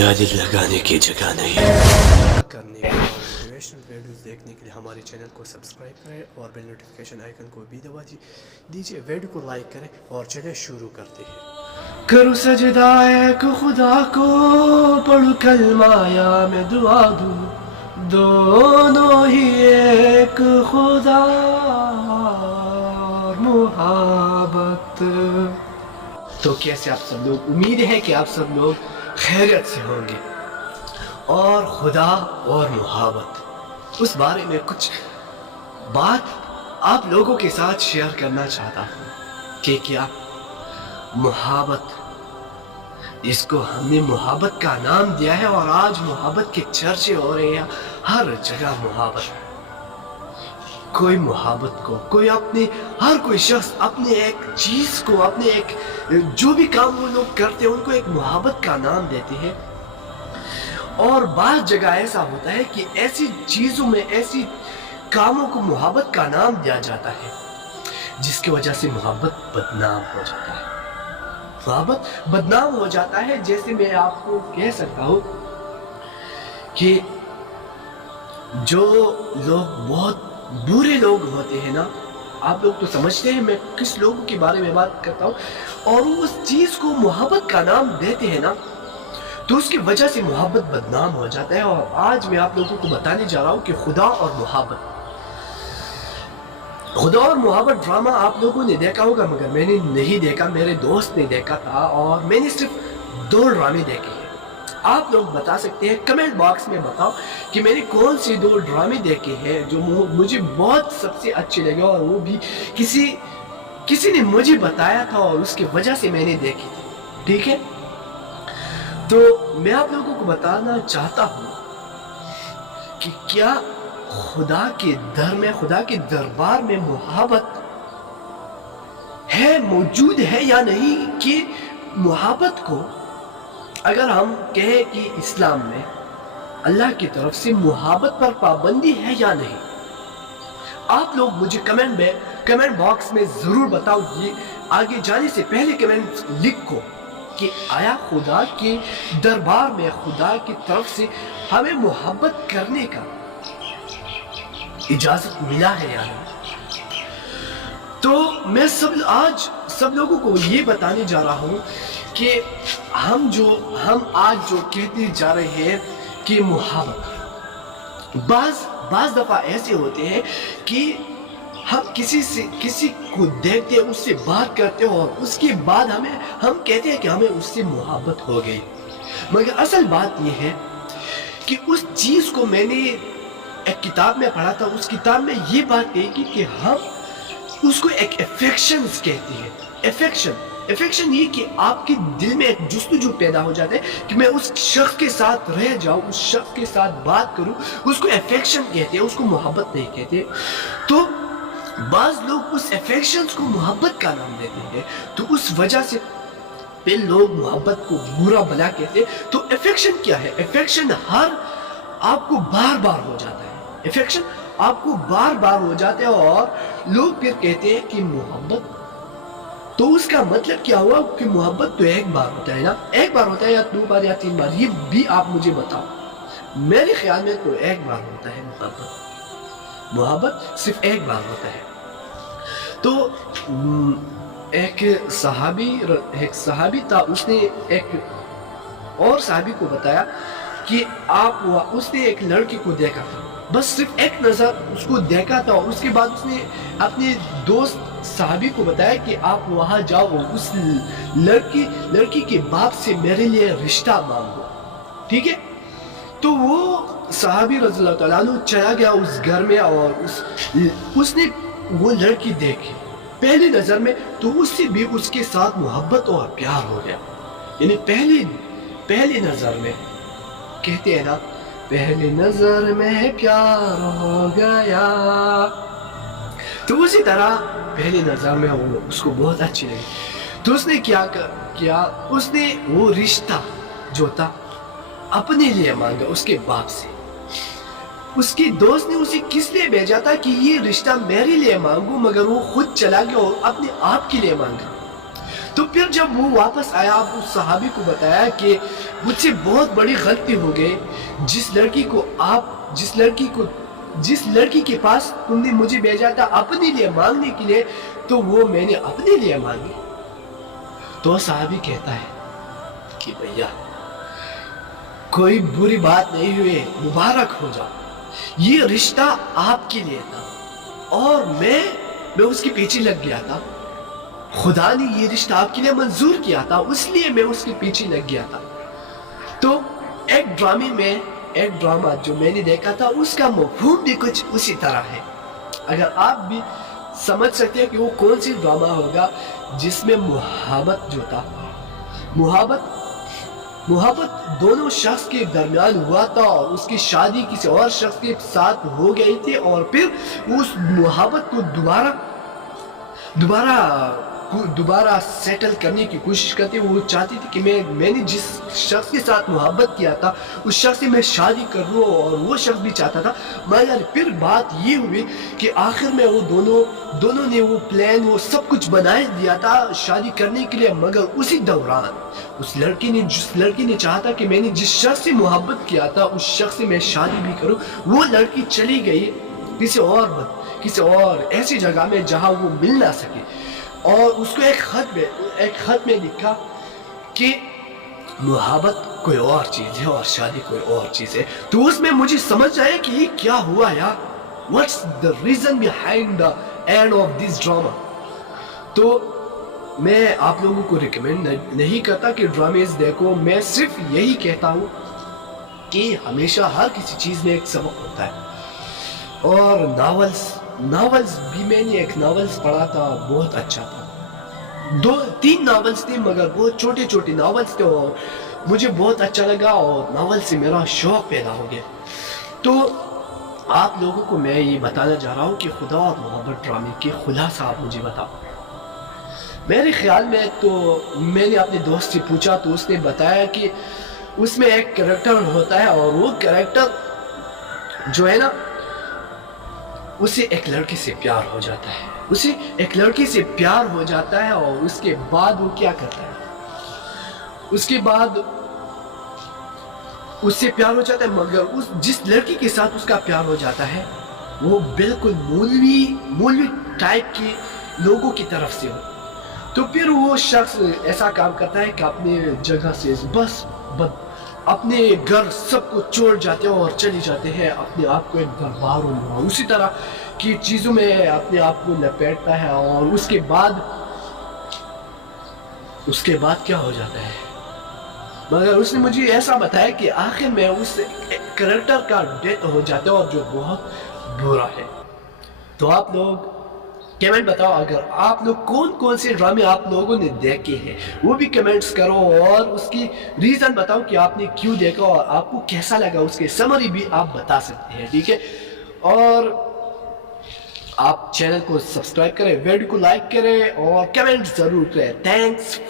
दिल लगाने की जगह नहीं। करने के और मोटिवेशनल वीडियोस देखने के लिए हमारे चैनल को सब्सक्राइब करें और बेल नोटिफिकेशन आइकन को भी दबा दीजिए। वीडियो को लाइक करें और चलिए शुरू करते हैं। करूँ सजदा एक खुदा को, पढ़ूं कलमा या मैं दुआ दूं, दोनों ही एक खुदा और मुहब्बत। तो कैसे आप सब लोग, उम्मीद है कि आप सब लोग खैरियत से होंगे। और खुदा और मुहब्बत, उस बारे में कुछ बात आप लोगों के साथ शेयर करना चाहता हूँ कि क्या मुहब्बत, इसको हमने मुहब्बत का नाम दिया है और आज मुहब्बत के चर्चे हो रहे हैं हर जगह। मुहब्बत, कोई मुहब्बत को, कोई अपने, हर कोई शख्स अपने एक चीज को, अपने एक जो भी काम वो लोग करते हैं उनको एक मुहब्बत का नाम देते हैं। और बात जगह ऐसा होता है कि ऐसी चीजों में, ऐसी कामों को मुहब्बत का नाम दिया जाता है जिसकी वजह से मुहब्बत बदनाम हो जाता है। मुहब्बत बदनाम हो जाता है। जैसे मैं आपको कह सकता हूँ कि जो लोग बहुत बुरे लोग होते हैं ना, आप लोग तो समझते हैं मैं किस लोगों के बारे में बात करता हूँ, और वो उस चीज को मुहब्बत का नाम देते हैं ना, तो उसकी वजह से मुहब्बत बदनाम हो जाता है। और आज मैं आप लोगों को बताने जा रहा हूँ कि खुदा और मुहब्बत, खुदा और मोहब्बत ड्रामा आप लोगों ने देखा होगा, मगर मैंने नहीं देखा, मेरे दोस्त ने देखा था और मैंने सिर्फ 2 ड्रामे देखे हैं। आप लोग बता सकते हैं, कमेंट बॉक्स में बताओ कि मैंने कौन से 2 ड्रामे देखे हैं जो मुझे बहुत सबसे अच्छे लगे, और वो भी किसी ने मुझे बताया था और उसकी वजह से मैंने देखी थी। ठीक है, तो मैं आप लोगों को बताना चाहता हूँ कि क्या खुदा के दर में, खुदा के दरबार में मुहब्बत है, मौजूद है या नहीं। कि मुहब्बत को अगर हम कहें कि इस्लाम में अल्लाह की तरफ से मुहब्बत पर पाबंदी है या नहीं, आप लोग मुझे कमेंट बॉक्स में जरूर बताओ। ये आगे जाने से पहले कमेंट लिखो कि आया खुदा के दरबार में, खुदा की तरफ से हमें मुहब्बत करने का इजाजत मिला है या नहीं। तो मैं आज सब लोगों को ये बताने जा रहा हूँ कि हम आज जो कहते जा रहे हैं कि मुहब्बत, बाज दफा ऐसे होते हैं कि हम किसी को देखते हैं, उससे बात करते हैं और उसके बाद हम कहते हैं कि हमें उससे मुहब्बत हो गई। मगर असल बात यह है कि उस चीज को मैंने एक किताब में पढ़ा था, उस किताब में ये बात कही कि हम उसको एक अफेक्शन कहते हैं। अफेक्शन ये कि आपके दिल में एक जुस्तजू पैदा हो जाता है कि मैं उस शख्स के साथ रह जाऊं, उस शख्स के साथ बात करूं, उसको अफेक्शन कहते हैं, उसको मोहब्बत नहीं कहते। तो बाज लोग उस अफेक्शन को मोहब्बत का नाम देते हैं, तो उस वजह से पे लोग मोहब्बत को बुरा भला कहते हैं। तो अफेक्शन क्या है? अफेक्शन आपको बार बार हो जाता है, अफेक्शन आपको बार बार हो जाता है और लोग फिर कहते हैं कि मोहब्बत। तो उसका मतलब क्या हुआ कि मोहब्बत तो एक बार होता है ना, एक बार होता है या 2 बार या 3 बार, ये भी आप मुझे बताओ। मेरे ख्याल में तो एक बार होता है मोहब्बत सिर्फ एक बार होता है। तो एक सहाबी था, उसने एक और सहाबी को बताया कि उसने एक लड़की को देखा था, बस सिर्फ एक नजर उसको देखा था, और उसके बाद उसने अपने दोस्त सहाबी को बताया कि आप वहां जाओ, उस लड़की के बाप से मेरे लिए रिश्ता मांगो। ठीक है, तो वो सहाबी रज़ियल्लाहु ताला अन्हु चला गया उस घर में और उसने वो लड़की देखी पहली नजर में, तो उससे भी उसके साथ मोहब्बत और प्यार हो गया। यानी पहली नजर में, कहते हैं ना, पहली नजर में प्यार हो गया। तो उसी तरह पहली नजर में वो उसको बहुत अच्छी लगी, तो उसने क्या उसने वो रिश्ता जो था अपने लिए मांगा उसके बाप से। उसके दोस्त ने उसे किस लिए भेजा था कि ये रिश्ता मेरे लिए मांगो, मगर वो खुद चला गया और अपने आप के लिए मांगा। تو پھر جب وہ واپس آیا اس صحابی کو بتایا کہ مجھ سے بہت بڑی غلطی ہو گئی، جس لڑکی کے پاس تم نے مجھے بھیجا تھا اپنے لیے مانگنے کے لیے، تو وہ میں نے اپنے لیے مانگی۔ تو صحابی کہتا ہے کہ بھیا کوئی بری بات نہیں ہوئی، مبارک ہو جاؤ، یہ رشتہ آپ کے لیے تھا اور میں اس کے پیچھے لگ گیا تھا، خدا نے یہ رشتہ آپ کے لیے منظور کیا تھا، اس لیے میں اس کے پیچھے لگ گیا تھا۔ تو ایک ڈرامہ جو میں نے دیکھا تھا اس کا مفہوم بھی کچھ اسی طرح ہے۔ اگر آپ بھی سمجھ سکتے ہیں کہ وہ کون سی ڈرامہ ہوگا جس میں محبت جو تھا، محبت دونوں شخص کے درمیان ہوا تھا اور اس کی شادی کسی اور شخص کے ساتھ ہو گئی تھی، اور پھر اس محبت کو دوبارہ سیٹل کرنے کی کوشش کرتی، وہ چاہتی تھی کہ میں نے جس شخص کے ساتھ محبت کیا تھا اس شخص سے میں شادی کر لوں، اور وہ شخص بھی چاہتا تھا، مگر پھر بات یہ ہوئی کہ آخر میں وہ دونوں نے وہ پلان وہ سب کچھ بنا دیا تھا شادی کرنے کے لیے، مگر اسی دوران جس لڑکی نے چاہا تھا کہ میں نے جس شخص سے محبت کیا تھا اس شخص سے میں شادی بھی کروں، وہ لڑکی چلی گئی کسی اور ایسی جگہ میں جہاں وہ مل نہ سکے، اور اس کو ایک خط میں لکھا کہ محبت کوئی اور چیز ہے اور شادی کوئی اور چیز ہے۔ تو اس میں مجھے سمجھ آیا کہ یہ کیا ہوا یار، what's the reason behind the end of this drama۔ تو میں آپ لوگوں کو ریکمینڈ نہیں کرتا کہ ڈرامز دیکھو، میں صرف یہی کہتا ہوں کہ ہمیشہ ہر کسی چیز میں ایک سبق ہوتا ہے، اور ناولز بھی میں نے ایک ناولز پڑھا تھا، بہت اچھا تھا، 2-3 ناولز تھے مگر بہت چھوٹے ناولز تھے، اور مجھے بہت اچھا لگا اور ناول سے میرا شوق پیدا ہو گیا۔ تو آپ لوگوں کو میں یہ بتانا چاہ رہا ہوں کہ خدا اور محبت ڈرامے کے خلاصہ آپ مجھے بتاؤ۔ میرے خیال میں تو میں نے اپنے دوست سے پوچھا تو اس نے بتایا کہ اس میں ایک کریکٹر ہوتا ہے، اور وہ کریکٹر جو ہے نا اسے ایک لڑکی سے پیار ہو جاتا ہے، اور اس کے بعد وہ کیا کرتا ہے، اس کے بعد اس سے پیار ہو جاتا ہے، مگر جس لڑکی کے ساتھ اس کا پیار ہو جاتا ہے وہ بالکل مولوی ٹائپ کے لوگوں کی طرف سے ہو، تو پھر وہ شخص ایسا کام کرتا ہے کہ اپنے جگہ سے اپنے گھر سب کو چھوڑ جاتے ہیں اور چلے جاتے ہیں، اپنے آپ کو ایک درباروں میں اسی طرح کی چیزوں میں اپنے آپ کو لپیٹتا ہے، اور اس کے بعد کیا ہو جاتا ہے، مگر اس نے مجھے ایسا بتایا کہ آخر میں اس کریکٹر کا ڈیتھ ہو جاتا ہے، اور جو بہت برا ہے۔ تو آپ لوگ کمنٹ بتاؤ، اگر آپ لوگ کون سے ڈرامے آپ لوگوں نے دیکھے ہیں وہ بھی کمنٹس کرو، اور اس کی ریزن بتاؤ کہ آپ نے کیوں دیکھا اور آپ کو کیسا لگا، اس کے سمری بھی آپ بتا سکتے ہیں، ٹھیک ہے؟ اور آپ چینل کو سبسکرائب کریں، ویڈیو کو لائک کریں اور کمنٹ ضرور کریں۔ تھینکس۔